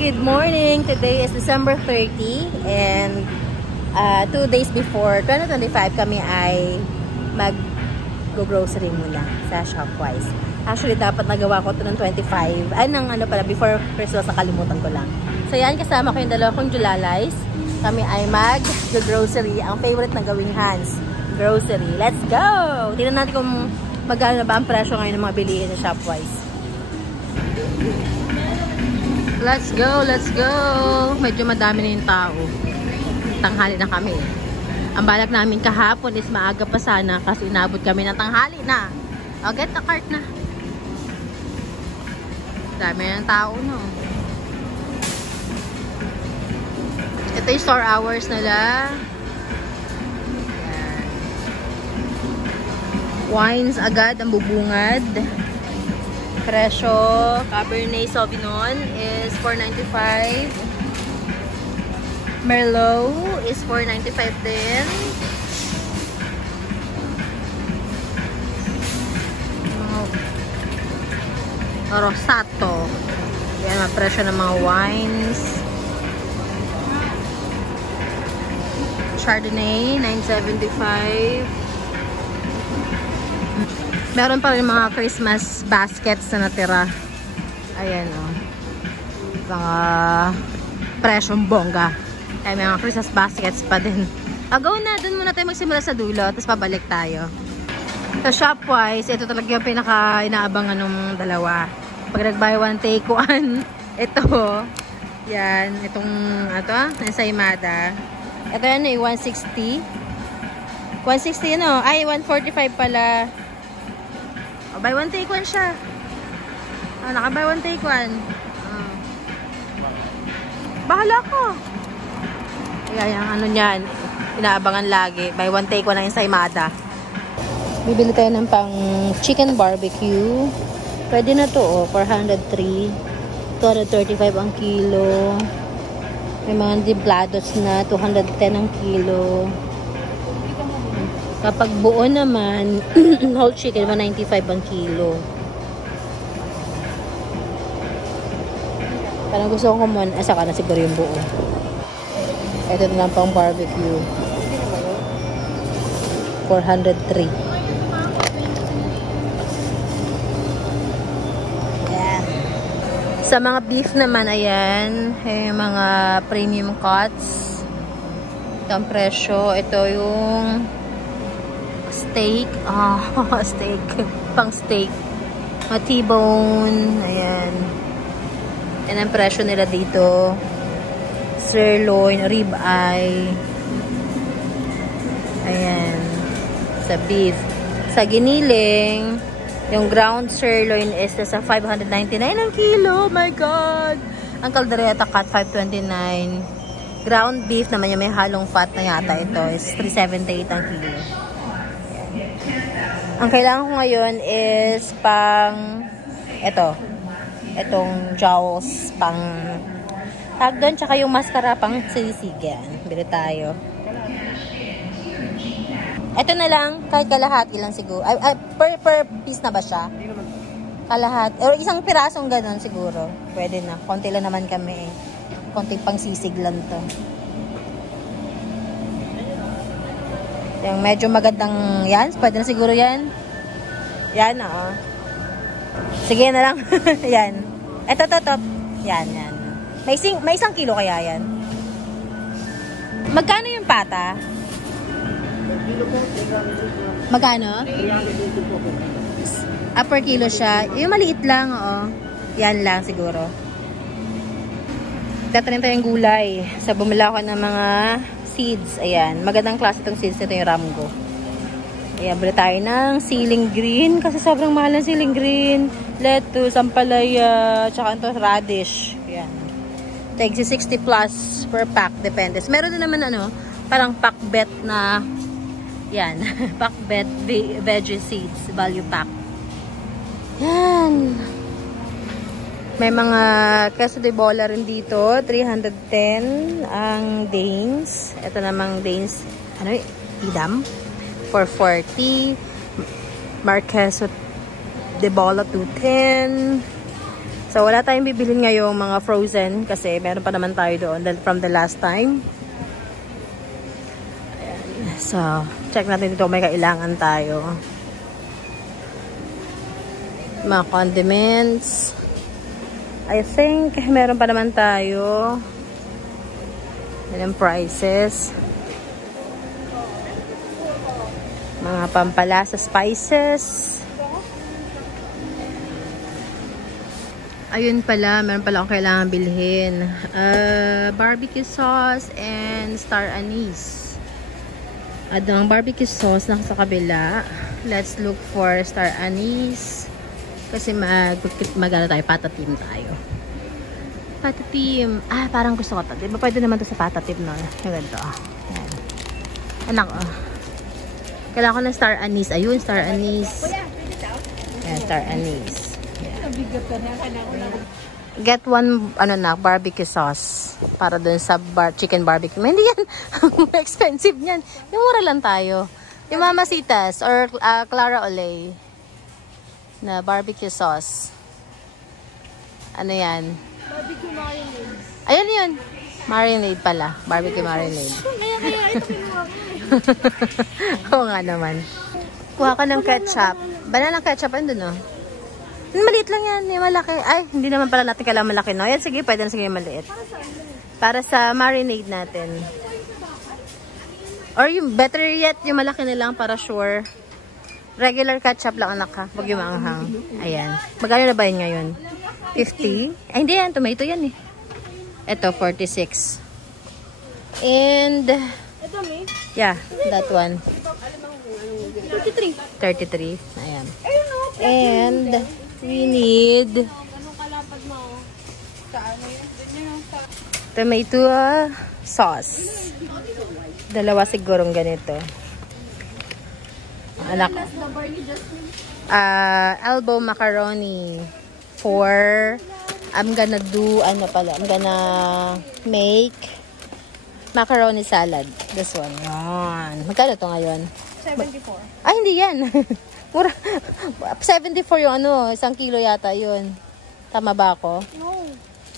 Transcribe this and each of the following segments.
Good morning! Today is December 30 and 2 days before 2025 kami ay mag-grocery muna sa Shopwise. Actually, dapat nagawa ko ito ng 25. Ay, before Christmas, nakalimutan ko lang. So, yan, kasama ko yung dalawa kong Julalays. Kami ay mag-grocery. Ang favorite na gawing Hans. Grocery. Let's go! Tingnan natin kung magkano ba ang presyo ngayon ng mga bilihin sa Shopwise. Let's go, let's go. Medyo madami na yung tao. Tanghali na kami. Ang balak namin kahapon is maaga pa sana kasi inabot kami ng tanghali na. O, get the cart na. Dami na ng tao, no? Ito yung store hours nila. Yan. Wines agad, ang bubungad. Presyo, Cabernet Sauvignon is $4.95. Merlot is $4.95 din. Rosato. Yan, mga presyo ng mga wines. Chardonnay, $9.75. Meron pa rin mga Christmas baskets na natira. Ayan, o. Mga presyong bongga. Ay, may mga Christmas baskets pa din. Go na. Doon muna tayo magsimula sa dulo. Tapos pabalik tayo. Sa Shopwise, ito talaga yung pinaka-inaabangan ng dalawa. Pag nag-buy one, take one. Ito. Yan. Itong, nasa Imada. Ito yan, 160. 160 yun, o. Ay, 145 pala. Buy one, take one siya. Naka-buy one, take one. Bahala ko. Ayan, yung ano niyan. Inaabangan lagi. Buy one, take one na yung sa Imada. Bibili tayo ng pang chicken barbecue. Pwede na to, oh. 403. 235 ang kilo. May mga diblados na. 210 ang kilo. Kapag buo naman, whole chicken, 195 ang kilo. Parang gusto ko muna, saka na siguro yung buo. Ito na lang pang barbecue. 403. Yeah. Sa mga beef naman, ayan, mga premium cuts. Ito ang presyo. Ito yung steak. Steak. Pang steak. T-bone. Ayan. Yan ang presyo nila dito. Sirloin, rib eye. Ayan. Sa beef. Sa giniling, yung ground sirloin is sa 599 ang kilo. Oh my God! Ang caldereta cut, 529. Ground beef naman yung may halong fat na yata ito is 378 ang kilo. Ang kailangan ko ngayon is pang itong jowls pang tag doon, tsaka yung mascara pang sisig. Yan, bili tayo. Ito na lang, kahit kalahati lang siguro. Per piece na ba siya? Kalahati. O isang pirasong ganun siguro. Pwede na. Konti lang naman kami eh. Konti pang sisig lang to. Yung medyo magandang yan. Pwede na siguro yan. Yan, oo. Sige na lang. Yan. Ito. Yan. May isang kilo kaya yan. Magkano yung pata? Magkano? Per kilo siya. Yung maliit lang, oo. Yan lang siguro. Tatanim tayong gulay. Sa bumila ko ng mga seeds. Ayan. Magandang klase itong seeds. Ito yung Ramgo. Ayan. Bili tayo ng ceiling green. Kasi sobrang mahal ng ceiling green. Lettuce, ampalaya, tsaka ito radish. Ayan. Tagsi 60 plus per pack. Depende. Meron na naman parang pack bet na yan. Pack bet veggie seeds. Value pack. Yan. May mga queso de bola rin dito. 310 ang Danes. Ito namang Danes. Idam. 440. Marqueso de bola 210. So, wala tayong bibilhin ngayong mga frozen kasi meron pa naman tayo doon from the last time. Ayan. So, check natin dito may kailangan tayo. Mga condiments. I think meron pa naman tayo. Ayan ang prices. Mga pampalasa spices. Ayun pala, meron pala akong kailangan bilhin. Barbecue sauce and star anise. At ang barbecue sauce nasa kabila. Let's look for star anise. Kasi mag-ano tayo, patatim tayo. Patatim. Parang gusto ko ito. Diba pwede naman ito sa patatim, no? Yung ganito. Ayan. Anak, kailangan ko ng star anise. Ayun, star anise. Ayan, star anise. Get one barbecue sauce para dun sa chicken barbecue. Hindi yan. Expensive yan. Yung mura lang tayo. Yung Mamasitas or Clara Olay na barbecue sauce. Ano yan? Barbecue marinade. Ayan yun. Marinade pala. Barbecue marinade. Oo nga naman. Kuha ka ng ketchup. Banana ketchup. Andun no? Maliit lang yan, yung malaki. Ay, hindi naman pala natin kailangan malaki, no? Yan, sige, pwede na sige maliit. Para sa marinade natin. Or yung better yet, yung malaki na lang para sure. Regular ketchup lang, anak ha. Huwag yung maanghang. Ayan. Magkano na ba yun ngayon? 50? Ay, hindi yan. Tomato yan eh. Ito, 46. And, Ito, me? yeah, that one. 33. 33. Ayan. And, we need tomato sauce. Dalawa sigurong ganito. Anak. Elbow macaroni. I'm gonna do, I'm gonna make macaroni salad. This one. Yan. Magkano to ngayon? 74. Ay, hindi yan. Mura. 74 yung isang kilo yata yun. Tama ba ako? No,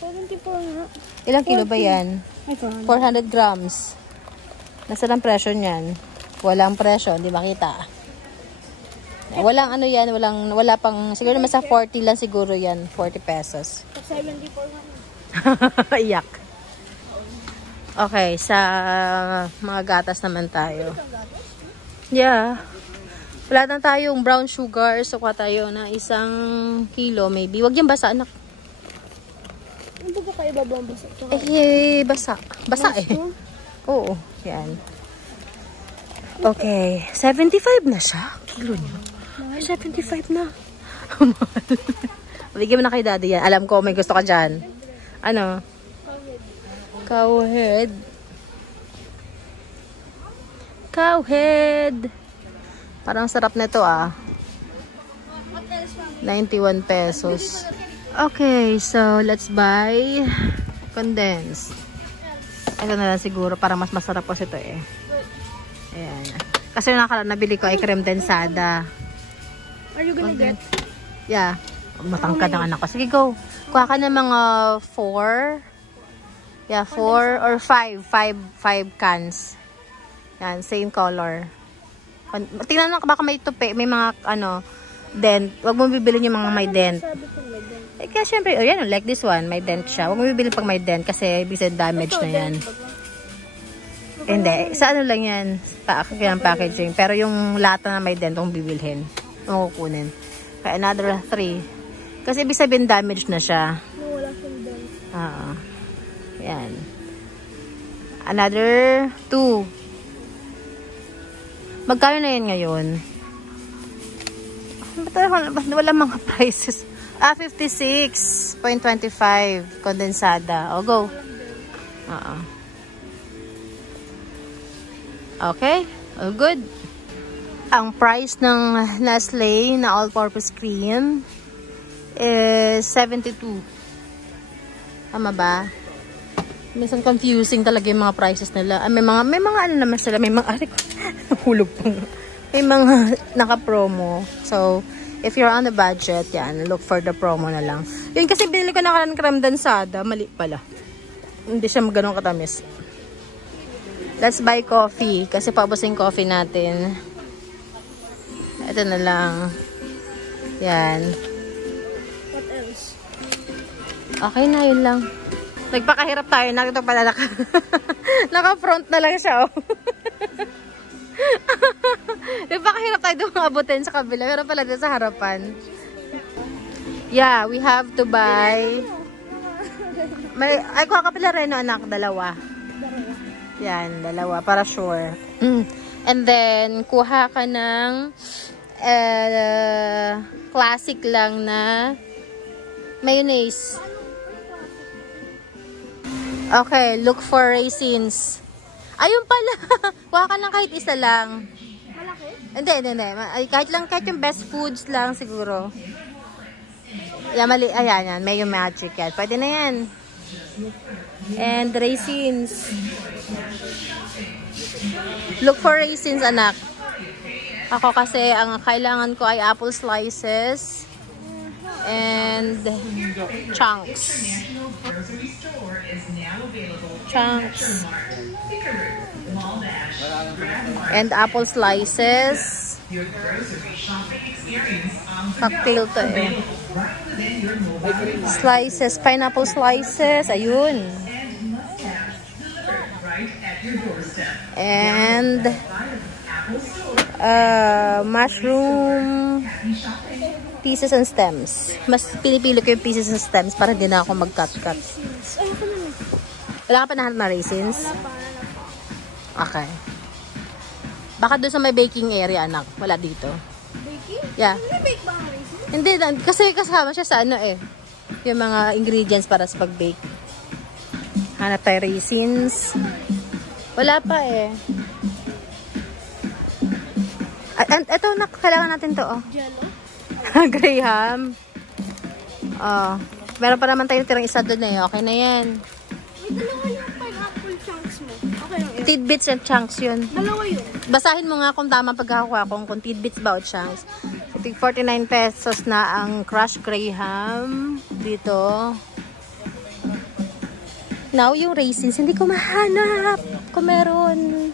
74 nga. Ilang kilo ba yan? 400 grams. Nasaan ang presyo niyan? Walang presyo, hindi makita. Walang yan, wala pang, siguro naman sa 40 lang siguro yan, 40 pesos. 74 nga. Iyak. Okay, sa mga gatas naman tayo. Yeah. Wala na tayong brown sugar. So, kuha tayo na 1 kilo maybe. Huwag yung basa, anak. Hindi ba kayo babang basa? Basa. Basa eh. Oo. Yan. Okay. 75 na siya. Kilo niya. Ay, 75 na. Bigyan mo na kay daddy yan. Alam ko may gusto ka dyan. Ano? Cowhead. Cowhead. Parang sarap na ito 91 pesos. Okay, so let's buy condensed. Ito na lang siguro para mas masarap kasi ito eh. Ayan. Kasi yung nabili ko ay creme densada. Are you gonna get? Yeah. Matangkad ang anak ko. Sige, go. Kuha ka ng mga 4. Yeah, 4 or 5. 5 cans. Yan, same color. Tingnan mo baka may tupi, may mga dent. Huwag mo bibilin yung mga may dent. Kaya syempre, yan, like this one, may dent siya. Huwag mo bibilin pag may dent kasi bisa damage na yan. Hindi, sa lang yan, packaging. Pero yung lata na may dent, huwag bibilhin. Huwag kukunin. Kaya another 3. Kasi ibig sabihin damage na siya. Wala siyang dent. Yan. Another 2. Magkano na yan ngayon? Wala mga prices. 56.25 kondensada. O, go. Okay. All good. Ang price ng Nestle na all-purpose cream is 72. Tama ba? Minsan confusing talaga yung mga prices nila. May mga ano naman sila. May mga, hulog po. May mga naka-promo. So, If you're on the budget, yan, look for the promo na lang. Yun kasi binili ko na creme densada, mali pala. Hindi siya ganun katamis. Let's buy coffee kasi paubos yung coffee natin. Ito na lang. Yan. What else? Okay na, yun lang. Nagpakahirap tayo. Nakita pala naka-front na lang siya, oh. Nagpakahirap tayo doon abutin sa kabila. Pero pala doon sa harapan. Yeah, we have to buy. Ay, kuha ka pala Reno, anak. Dalawa. Yan, dalawa. Para sure. And then, kuha ka ng classic lang na mayonnaise. Okay, look for raisins. Ayun pala. Kuha ka lang kahit isa lang. Malaki? Hindi. Ay, kahit yung best foods lang siguro. Yan, mali. Ayan, may yung magic yan. Pwede na yan. And raisins. Look for raisins, anak. Ako kasi, ang kailangan ko ay apple slices and chunks. And apple slices. Cocktail to eh. Slices, pineapple slices. Ayun. And mushroom pieces and stems. Mas pinipili ko yung pieces and stems para hindi na ako mag-cut-cut. Wala ka pa nahanap na raisins? Okay. Baka doon sa may baking area, anak. Wala dito. Baking? Yeah. Bake ba ang raisins? Hindi, kasi kasama siya sa ano eh. Yung mga ingredients para sa pag-bake. Hanap tayo raisins. Wala pa eh. Ito, kailangan natin to, oh. Jello? Graham. Oh. Meron pa naman tayong tirang isa doon eh. Okay na yan. May dalawa yung pineapple chunks mo. Okay lang yun. Tidbits and chunks yun. Dalawa yun. Basahin mo nga kung tama pagkakakuha kung tidbits ba o chunks. I think 49 pesos na ang crushed Graham dito. Now, yung raisins, hindi ko mahanap kung meron.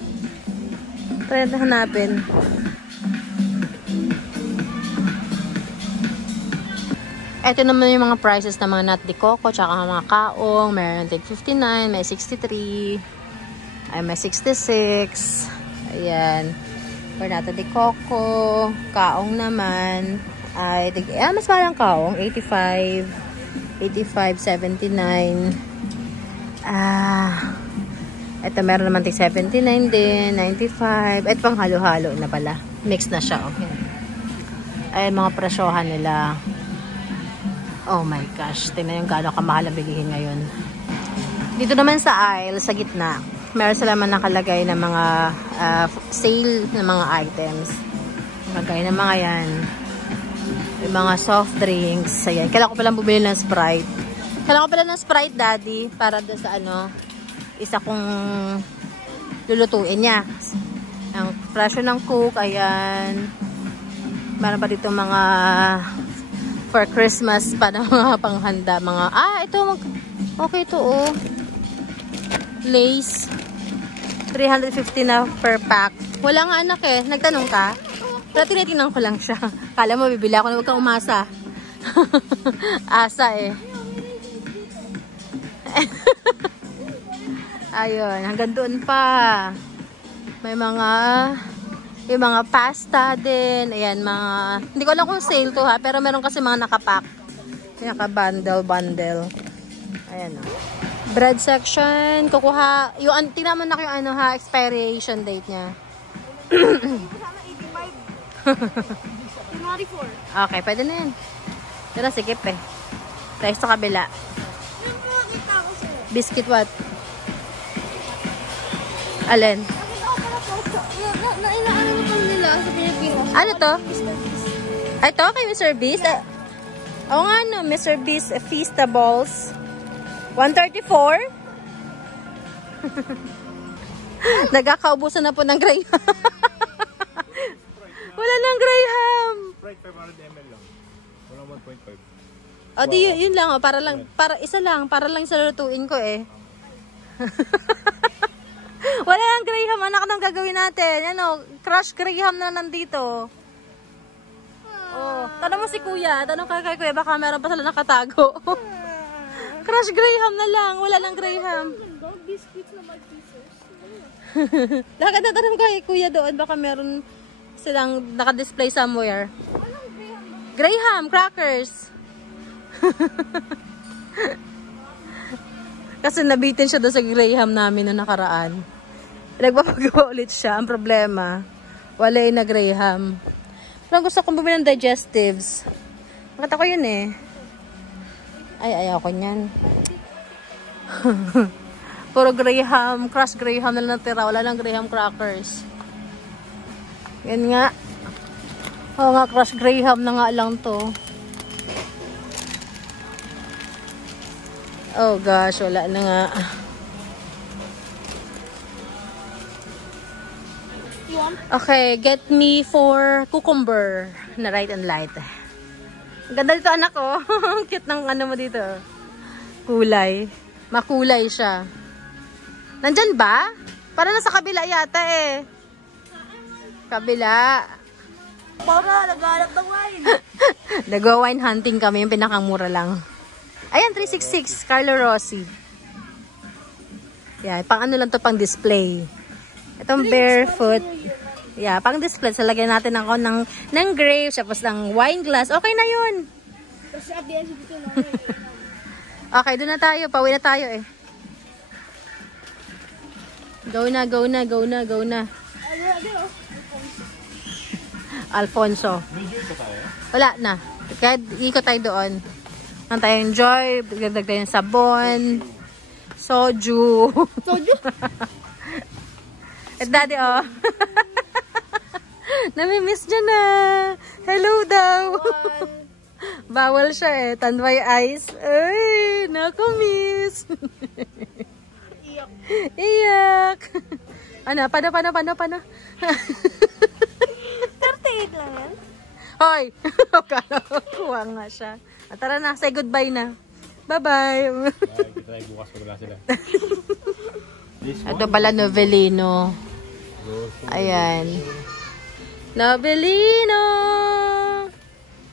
Try na hanapin. Ito naman yung mga prices ng mga nut de coco, tsaka mga kaong. Meron din 59, may 63, ay may 66. Ayan. For nut de coco, kaong naman, ay, mas parang kaong, 85, 79. Ito meron naman tig 79 din, 95. Ito pang halo-halo na pala. Mix na siya, okay. Ayan, mga presyohan nila. Oh my gosh, tingnan yung gaano kamahal ang bilihin ngayon. Dito naman sa aisle, sa gitna, meron sila man nakalagay ng mga sale ng mga items. Lagay ng mga yan. Yung mga soft drinks. Ayan. Kailangan ko palang bumili ng Sprite. Kailangan ko pala ng Sprite, Daddy, para doon sa ano, isa kong lulutuin niya. Ang presyo ng Coke, ayan. Meron pa dito mga for Christmas pa na mga panghanda. Mga, ito, okay to, oh. Lace. 350 na per pack. Wala nga anak eh. Nagtanong ka? Pero tinitingnan ko lang siya. Kala mo, bibili ako na huwag kang umasa. Asa eh. Ayun, hanggang doon pa. May mga yung mga pasta din. Ayan, mga hindi ko alam kung sale to ha, pero meron kasi mga nakapack. Naka-bundle. Ayan o. Bread section. Kukuha, yung, tingnan mo na yung ano ha, expiration date niya. 85. January 4. Okay, pwede na yan. Pero sikip eh. Tayo sa kabila. Yung nakakita ko sa'yo. Biscuit what? Alin? Nakita ko pala po. Inaano mo pala nila sa Pilipinas. Ano to? Ito kay Mr. Beast? Oo nga no, Mr. Beast Feastables. 134? Nagkakaubusan na po ng Graham. Wala nang Graham. Sprite 500 ml lang. Walang 1.5. O di yun lang, para isa lang, para lang sa lutuin ko eh. Wala lang Graham, anak, anong gagawin natin? Ano, crush Graham na nandito. Oh, tanong mo si Kuya, tanong kay Kuya, baka meron pa sila nakatago. Crush Graham na lang, wala lang Graham. Biscuits na mag-pieces. Lakad na tanong kay Kuya doon, baka meron silang naka-display somewhere. Anong Graham, crackers. Kasi nabitin siya doon sa Graham namin noong nakaraan. Nagpapagawa ulit siya. Ang problema, wala na Graham. Pero gusto kong bumili ng digestives. Nakita ko yun eh. Ay, ayaw ko niyan. Puro Graham, crush Graham na lang natira. Wala lang Graham crackers. Yan nga. Oo nga, crush Graham na nga lang to. Oh gosh, wala na nga. Okay, get me 4 cucumber na right and light. Ang ganda dito anak ko. Cute ng ano mo dito. Kulay. Makulay siya. Nandyan ba? Para nasa kabila yata eh. Kabila. Para, naghanap ng wine. Nag-wine hunting kami. Yung pinakamura lang. Ayan, 366. Carlo Rossi. Yeah, pang ano lang to, pang display. Itong barefoot. Yeah, pang display. So, lagyan natin ako ng grapes, tapos ng wine glass. Okay na yun. Kasi at the end, dito na. Okay, doon na tayo. Pauwi na tayo eh. Go na, go na, go na, go na. Alfonso. Wala na. Kaya ikot tayo doon. Nang tayo enjoy. Dagdag tayo ng sabon. Soju. Soju? At daddy, oh. Namimiss niya na. Hello daw. Bawal siya eh. Tanway eyes. Ay, naku-miss. Iyak. Iyak. Ano, paano? 38 lang yan. Hoy! Akala ko, kuha nga siya. At tara na, say goodbye na. Bye-bye. Try bukas pag wala sila. Ito pala Novellino. Ayan. Novellino!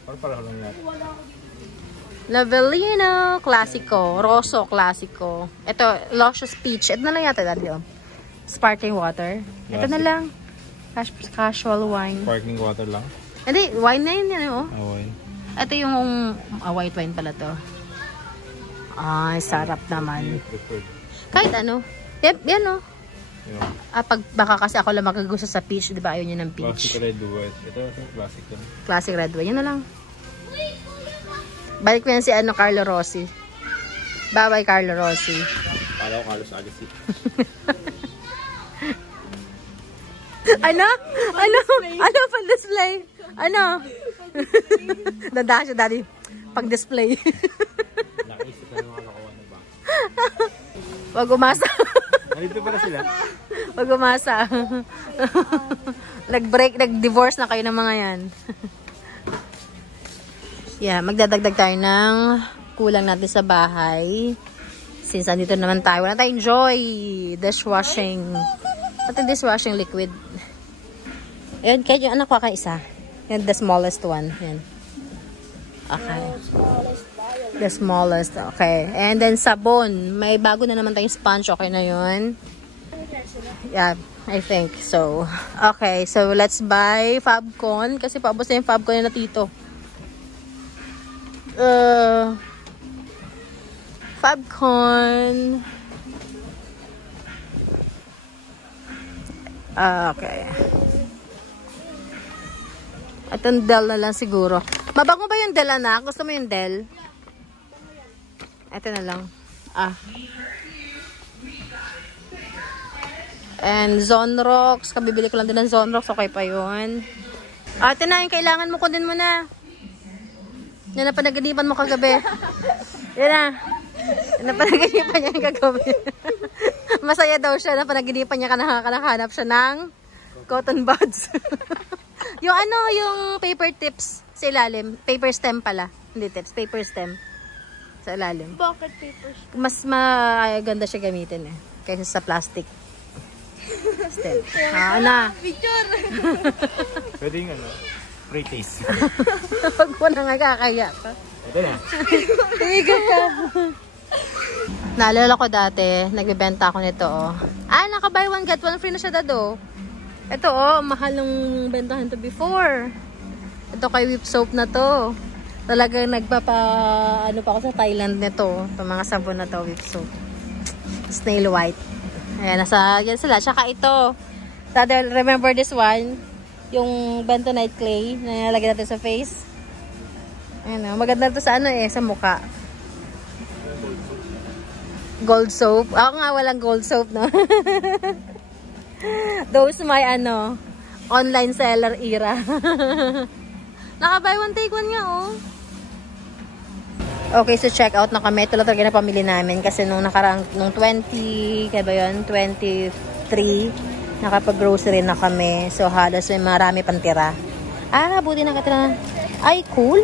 Ano pala lang yan? Novellino Classico. Rosso Classico. Ito, Luscious Peach. Ito na lang yata dati. Oh. Sparkling water. Ito na lang. Casual wine. Sparkling water lang? Hindi, wine na yun. Oh. Okay. Ito yung white wine pala to. Ay, sarap naman. Kahit ano. Yep, yan oh. Yeah. Baka kasi ako lang magagusto sa peach. Diba ayaw niya ng peach? Classic red wine. Ito yung classic din. Classic red wine. Yan na lang. Balik ko yan si Carlo Rossi. Bye-bye, Carlo Rossi. Kala ko Carlos Agassi. Ano? Pag-display? Ano? Dada siya, daddy. Pag-display. Nakaisip na yung mga nakuha na ba? Wag umasa. Nandito pala sila? Wag umasa. Nag-divorce na kayo ng mga yan. Yeah, magdadagdag tayo ng kulang natin sa bahay. Since andito naman tayo, wala tayong joy. Dishwashing. Pati dishwashing liquid. Ayan, kahit yung anak ko isa. Yan, the smallest one. Yan. Okay. The smallest. Okay. And then sabon. May bago na naman tayong sponge. Okay na yun. Yeah, I think so. Okay, so let's buy Fabcon. Kasi paubos na yung Fabcon na tito. Fabcon. Okay. Itong Del na lang siguro. Mabango ba yung Del, anak? Gusto mo yung Del? Ito na lang. And Zonrox. Kabibili ko lang din ng Zonrox. Okay pa yun. Ito na, yung kailangan mo. Kunin mo na. Yan na panaginipan mo kagabi. Yan na. Yan na panaginipan niya yung kagabi. Masaya daw siya na panaginipan niya. Nakahanap siya ng cotton buds. Yung ano, yung paper tips sa ilalim. Paper stem pala. Hindi tips, paper stem. Sa ilalim. Bucket papers. Mas maganda siya gamitin eh. Kaysa sa plastic. Stem. Na. Picture. Pwede yung ano, free taste. Huwag mo na nga kakaya pa. Ito na. Tigil ka. Naalala ko dati, nagbibenta ako nito oh. Naka buy one get one free na siya dado. Ito oh, mahal ng bentahan to before. Ito kay whip soap na to. Talagang ano pa ako sa Thailand nito. Itong mga sabon na to, whip soap. Snail white. Ayan, yan sila. Tsaka ito. Dati, remember this one? Yung bentonite clay na nilalagay natin sa face. Ayan oh, maganda to sa sa mukha. Gold soap. Ako nga walang gold soap, no? Those my online seller era. Naka-buy one take one nga, oh. Okay, so check out na kami. Ito lang talaga na pamili namin kasi nung 20, kaya ba yun? 23, nakapag-grocery na kami. So, halos may marami pang tira. Buti nakatira. Ay, cool.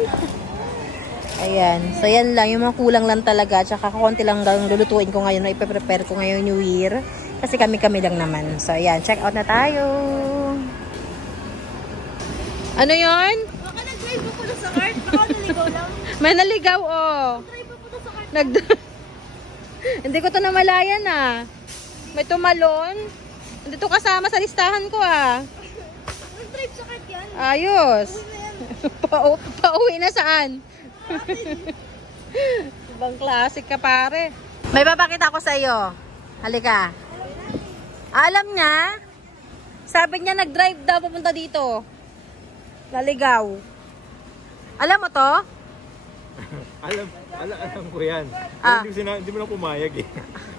Ayan. So, yan lang. Yung mga kulang lang talaga. Tsaka konti lang lulutuin ko ngayon. Ipe-prepare ko ngayon New Year. Kasi kami lang naman. So, ayan. Check out na tayo. Ano yon? Baka nag-drive po na sa cart. Baka naligaw lang. May naligaw, oh. Nag-drive po na sa cart. Hindi ko to namalayan, May tumalon. Hindi to kasama sa listahan ko, Nag-drive sa cart yan. Ayos. Pauwi na saan? Ibang classic ka, pare. May papakita ko sa iyo. Halika. Alam niya? Sabi niya nag-drive daw papunta dito. Naligaw. Alam mo to? alam ko yan. Hindi mo lang pumayag eh.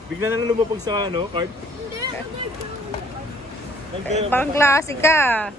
Bigla na lang lumapag sa cart. Ibang classic ka.